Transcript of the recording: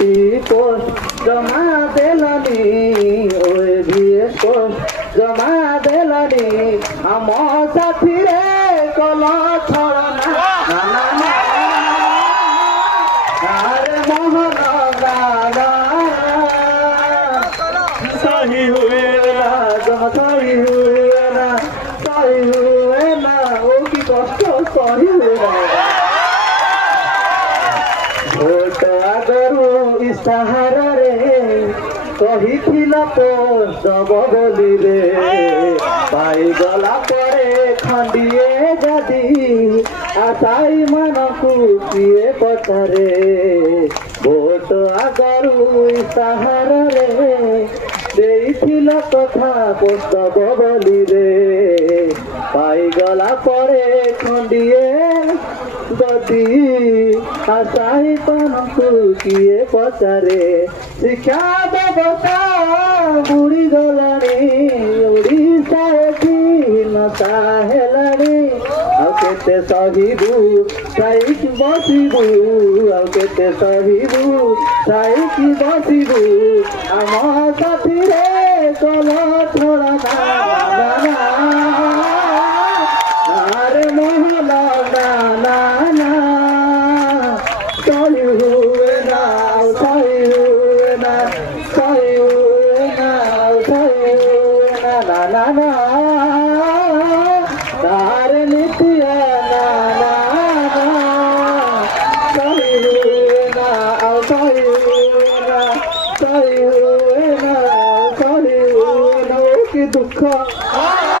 দুটি পোস্ট জমা দেলানি ওই বিয়ে পোস্ট জমা দেলানি আমার সাথীরে কল ছড়না না না আরে মোহন দাদা सही हुए ना जमा सही हुए ना सही हुए ना ओ की कष्ट सही हुए ना ভোট আগରୁ ইস্তাহাରରେ କହିଥିଲା ପୋଷ୍ଟ ଦବ ବୋଲିରେ ପାଇଗଲା ପରେ ଖଣ୍ଡିଏ ଯଦି ଆଶାୟୀ ମାନଙ୍କୁ କିଏ ପଚାରେ ଭୋଟ ଆଗରୁ ଇସ୍ତାହାରରେ ଦେଇଥିଲା କଥା ପୋଷ୍ଟ ଦବ ବୋଲିରେ ପାଇଗଲା ପରେ ଖଣ୍ଡିଏ ଯଦି ଆଶାୟୀ ମାନଙ୍କୁ କିଏ ପଚାରେ ଶିକ୍ଷା ବ୍ୟବସ୍ଥା ବୁଡ଼ିଗଲାଣି ଓଡ଼ିଶା ଏଠି ନଶା ହେଲାଣି ଆଉ କେତେ ସହିବୁ ସାଇକି ବସିବୁ ଆଉ କେତେ ସହିବୁ ସାଇକି ବସିବୁ ଆମ ସାଥିରେ କଲ